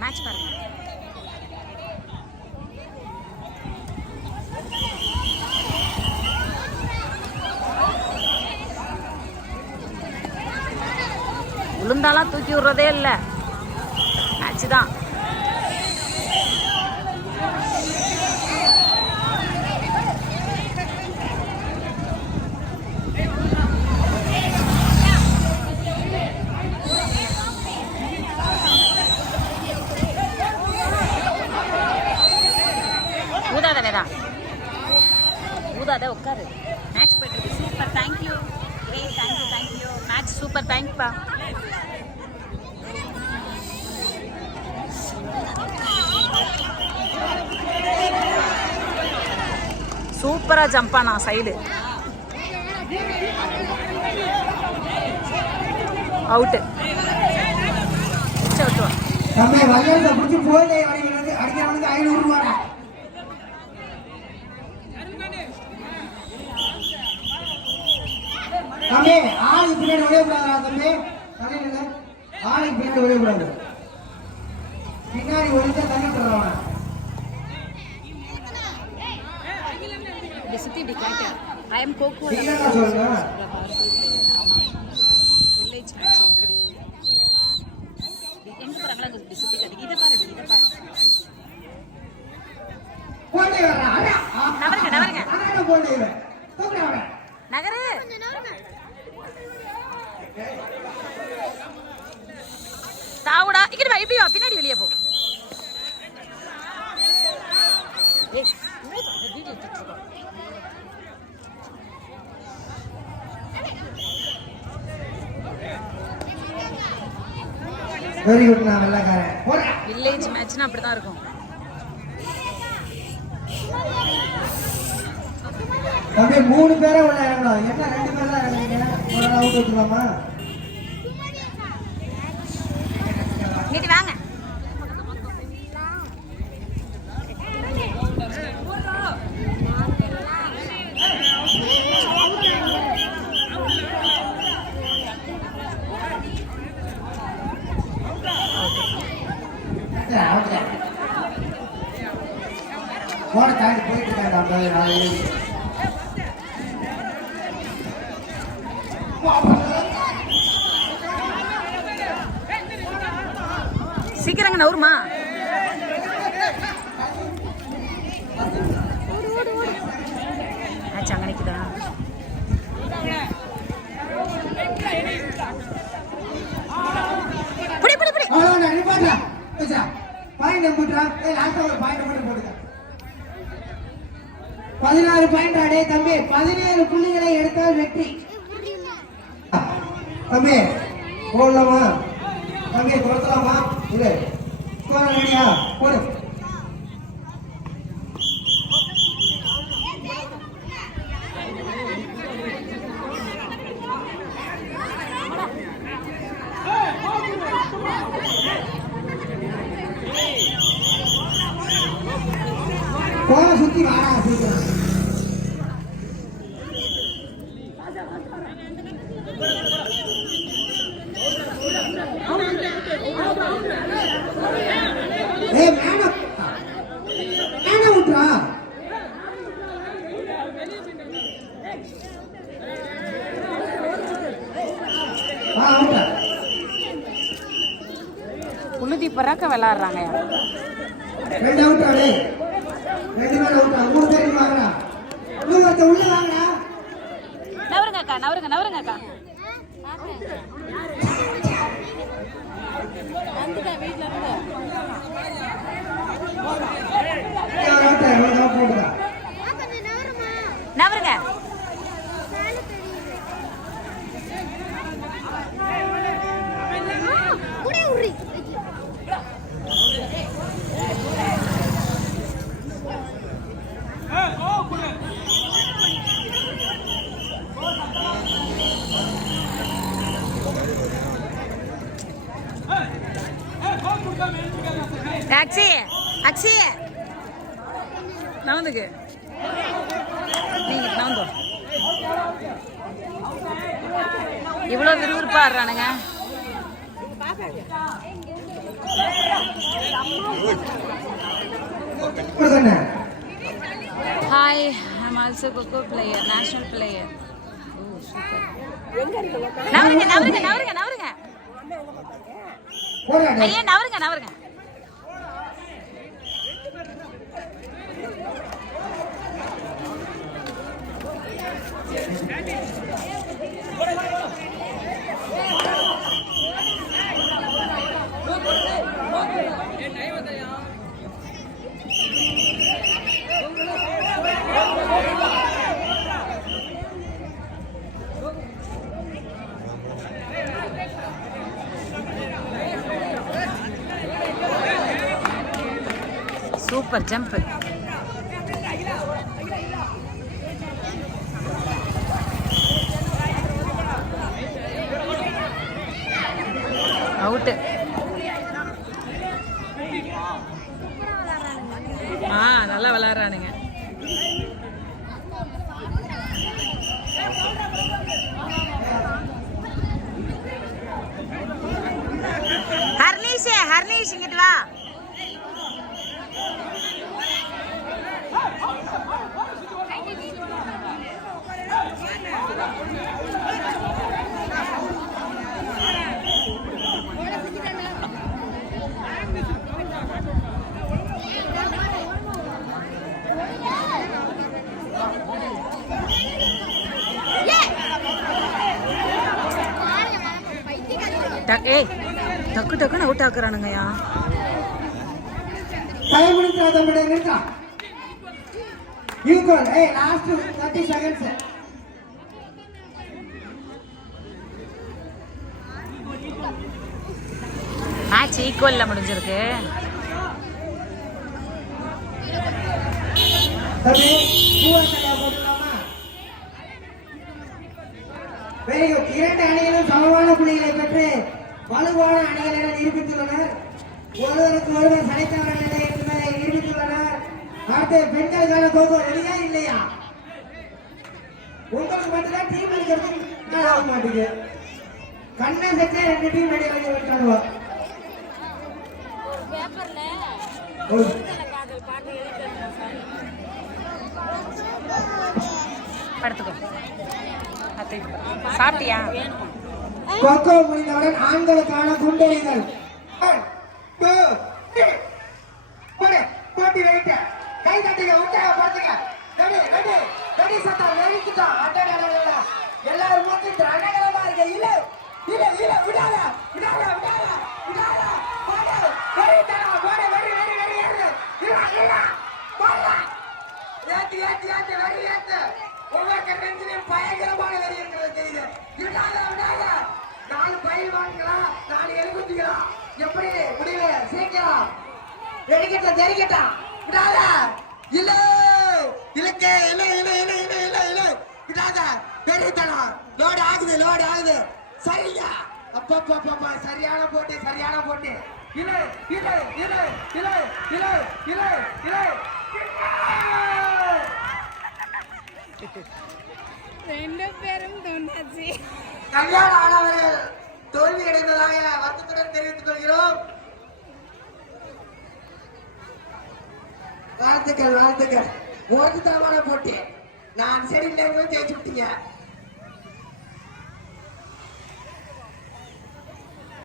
Match பாருங்கள் விழுந்தாலாம் தூக்கி விடுறதே இல்லை. மேட்ச் தான். ஊதாத வேதா. ஊதாத உட்காரு. மேட்ச் போயிட்டு இருக்கு. Super thank you A thank you thank you match super தேங்க்யூப்பா சூப்பரா ஜம்ப் ஆனா சைடு அவுட்டு விட்டுவா தம்பி தம்பி ஆளுக்கு பின்னாடி விளையக்கூடாதா தம்பி? தலையில ஆளுக்கு பின்னாடி விளையக்கூடாது பின்னாடி ஒழிச்சா தண்ணி தர்றவன் இப்படி சுத்தி இப்படி காட்டு ஐ எம் கோகோ என்னடா சொல்லுங்க. வில்லேஜ் மேட்ச் இப்படி எங்க போறாங்களா அங்க இப்படி சுத்தி காட்டு இதை பாருங்க இதை பாருங்க போட்டே வர்றா அடா நவருங்க நவருங்க அடா போட்டே இவன் தூக்குறா அவன் நகரு தாவுடா இங்கிட்டு வா இப்படி வா பின்னாடி வெளியே போ. வெரி குட் நான் வெள்ளக்காரன் வில்லேஜ் மேட்ச்னா அப்படிதான் இருக்கும் தம்பி மூணு பேரே உள்ள இறங்கலாம் என்ன ரெண்டு தான் ஒரு ஆள் அவுட் வச்சுக்கலாமா இங்கிட்டு வாங்க போட தாண்டி போயிட்டு இருக்காங்க அந்த நாலு ஏழு. புடி புடி புடி. பாயிண்ட் ஒரு பாயிண்ட் மட்டும் போட்டுக்க. பதினாறு பாயிண்ட் அடே தம்பி. பதினேழு புள்ளிகளை எடுத்தால் வெற்றி. தம்பி போடலாமா? தம்பி கொடுத்தலாமா இல்லை ஸ்கோர் ரெடியா போடு புழுதி பறாக்க விளாடுறாங்க. ரெண்டு அவுட் ஆடு ரெண்டு மேல அவுட் மூணு பேர் வாங்கடா. உள்ள ஒருத்த உள்ள வாங்கடா. நவருங்க அக்கா நவருங்க நவருங்க அக்கா அவுட் ஆடு அவுட் போடுடா நவருங்க டாக்ஸி அக்ஸி நவந்துக்கு நீங்க நவந்தோ இவ்வளோ விறுவிறுப்பா ஆடுறானுங்க. Hi I'm also kho kho player national player oh super நவருங்க நவருங்க நவருங்க நவருங்க. ஐயா நவருங்க நவருங்க. சூப்பர் ஜம்ப் அவுட்டு ஆ நல்லா விளாட்றானுங்க ஹர்னீஷ் ஹர்னீஷ் இங்கிட்டு வா. டக்கு டக்குன்னு அவுட் ஆக்குறானுங்கய்யா டைம் முடிஞ்சா தம்பி நிறுத்தா ஈக்குவல் ஏய் லாஸ்ட் 30 செகண்ட்ஸ் மேட்ச் ஈக்குவல்ல முடிஞ்சிருக்கு. வெரி குட் இரண்டு அணிகளும் சமமான புள்ளிகளை பெற்று வலுவான அணிகள் என நிரூபித்துள்ளனர் ஒருவருக்கு ஒருவர் சளைத்தவர்கள் இல்லை என்பதை நிரூபித்துள்ளனர் அடுத்து பெண்களுக்கான கோகோ ரெடியா இல்லையா? உங்களுக்கு மட்டும்தான் டீம் இருக்கிறது ஆக மாட்டேங்குது. கண்ணை செஞ்சே ரெண்டு டீம் ரெடி ஆகி விட்டாங்க படுத்துக்கோ. சாப்பிட்டியா? கொக்கோ முடிந்தவுடன் ஆண்களுக்கான குண்டெறிதல் போட்டி வைக்க. கை தட்டுங்க, உற்சாகப்படுத்துங்க. Ready, ready, ready சத்தம், நெருக்கிட்டோம். அடடடடடட. எல்லாரும் மூக்கிட்டு ரணகலமா இருக்க. இழு, இழு, இழு, விடாத, விடாத, விடாத, விடாத. போடு, வெறித்தனம், போடு, வெறி, வெறி, வெறி, ஏறு. ஏத்து, ஏத்து, ஏத்து, வெறி ஏத்து. வெடிக்கட்டும் தெரிக்கட்டும் விடாத. இல்ல இலக்க இல்ல இல்ல இல்ல இல்ல இல்ல இல்ல விடாத. பெரியத்தனம் லோடு ஆகுது லோடு ஆகுது. சரியா. அப்பப்பப்பப்பா சரியான போட்டு சரியான போட்டு. இல்ல இல்ல இல்ல இல்ல இல்ல இல்ல இல்ல ரெண்டு பேரும் தோண்டாச்சு கல்யாண ஆனவர்கள். வாழ்த்துக்கள் வாழ்த்துக்கள். ஒரு தரமான போட்டு. நான் சரி நேரம் ஜெயிச்சு விட்டீங்க.